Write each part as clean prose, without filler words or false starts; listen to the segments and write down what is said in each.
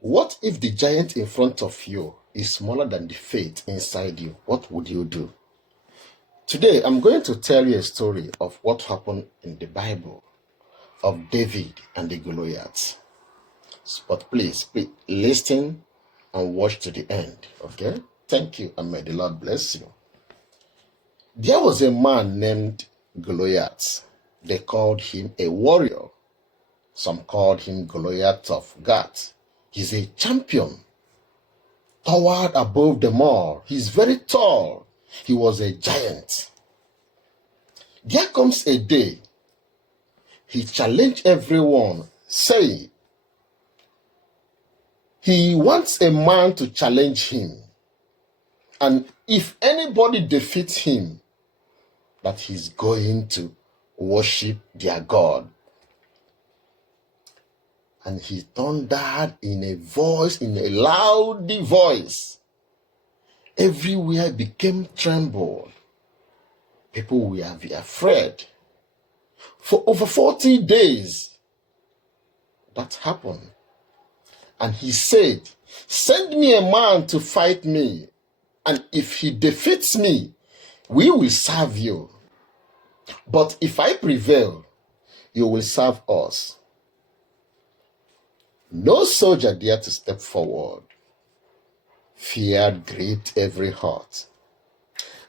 What if the giant in front of you is smaller than the faith inside you? What would you do? Today, I'm going to tell you a story of what happened in the Bible of David and the Goliaths. But please listen and watch to the end, okay? Thank you, and may the Lord bless you. There was a man named Goliath. They called him a warrior. Some called him Goliath of Gath. He's a champion, towered above them all. He's very tall. He was a giant. There comes a day, he challenged everyone, saying, he wants a man to challenge him. And if anybody defeats him, that he's going to worship their God. And he thundered in a loud voice. Everywhere became trembled. People were afraid. For over 40 days, that happened. And he said, send me a man to fight me. And if he defeats me, we will serve you. But if I prevail, you will serve us. No soldier dared to step forward. Fear gripped every heart.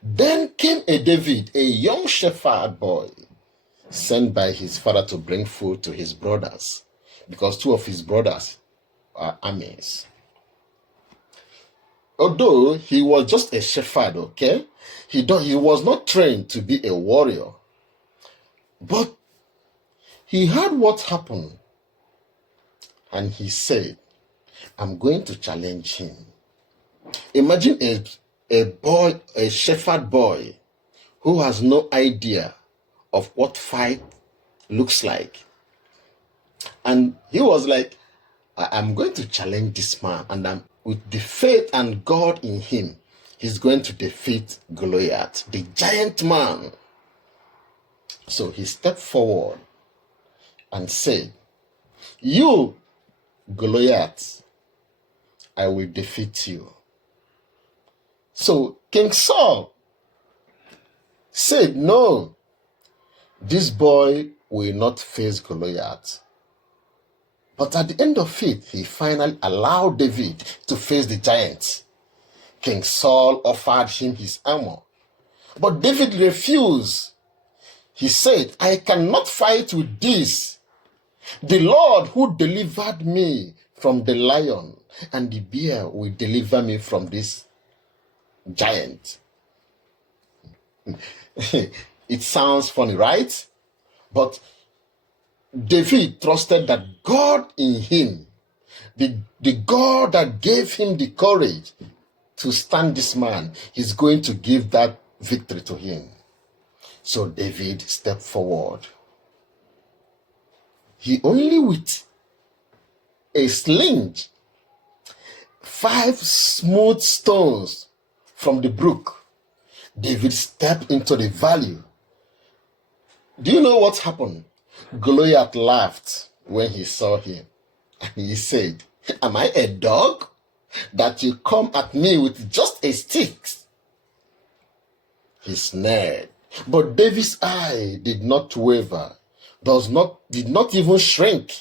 Then came a David, a young shepherd boy, sent by his father to bring food to his brothers, because two of his brothers are armies. Although he was just a shepherd, okay, he was not trained to be a warrior. But he heard what happened. And he said, I'm going to challenge him. Imagine a shepherd boy who has no idea of what fight looks like. And he was like, I'm going to challenge this man. And with the faith and God in him, he's going to defeat Goliath, the giant man. So he stepped forward and said, you, Goliath, I will defeat you. So King Saul said, no, this boy will not face Goliath. But at the end of it, he finally allowed David to face the giant. King Saul offered him his armor, but David refused. He said, I cannot fight with this. The Lord who delivered me from the lion and the bear will deliver me from this giant. It sounds funny, right? But David trusted that God in him, the God that gave him the courage to stand this man, is going to give that victory to him. So David stepped forward. He only with a sling, 5 smooth stones from the brook, David stepped into the valley. Do you know what happened? Goliath laughed when he saw him. And he said, am I a dog that you come at me with just a stick? He sneered. But David's eye did not waver, did not even shrink.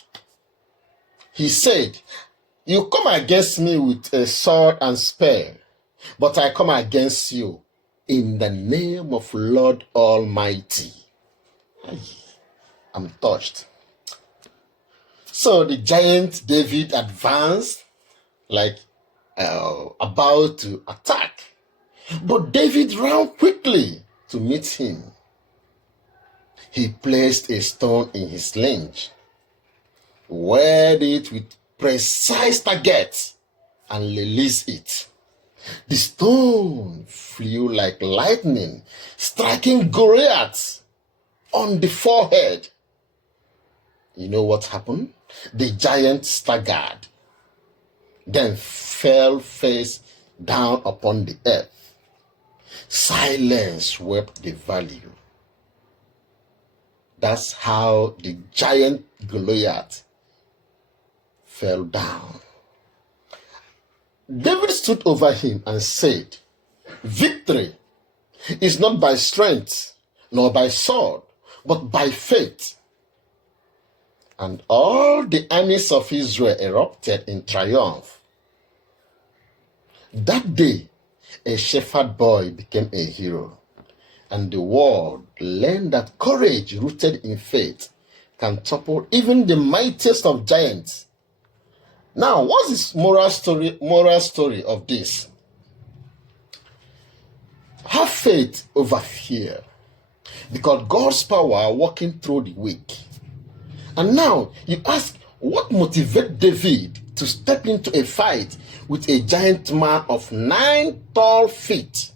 He said, you come against me with a sword and spear, but I come against you in the name of Lord Almighty. I'm touched. So the giant David advanced like about to attack. But David ran quickly to meet him. He placed a stone in his sling, weared it with precise target, and released it. The stone flew like lightning, striking Goliath on the forehead. You know what happened? The giant staggered, then fell face down upon the earth. Silence swept the valley. That's how the giant Goliath fell down. David stood over him and said, "Victory is not by strength, nor by sword, but by faith." And all the armies of Israel erupted in triumph. That day, a shepherd boy became a hero, and the world learned that courage rooted in faith can topple even the mightiest of giants. Now, what's the moral story of this? Have faith over fear, because God's power working through the weak. And now you ask, what motivated David to step into a fight with a giant man of 9 tall feet?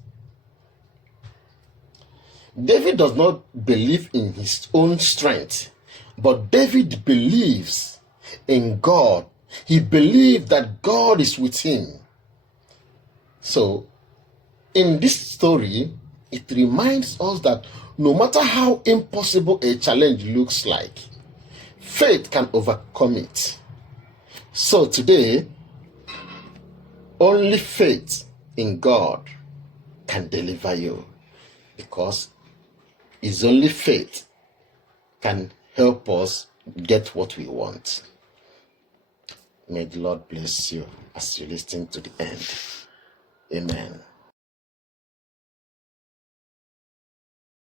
David does not believe in his own strength, but David believes in God. He believed that God is with him. So, in this story, it reminds us that no matter how impossible a challenge looks like, faith can overcome it. So today, only faith in God can deliver you, because it's only faith can help us get what we want. May the Lord bless you as you listen to the end. Amen.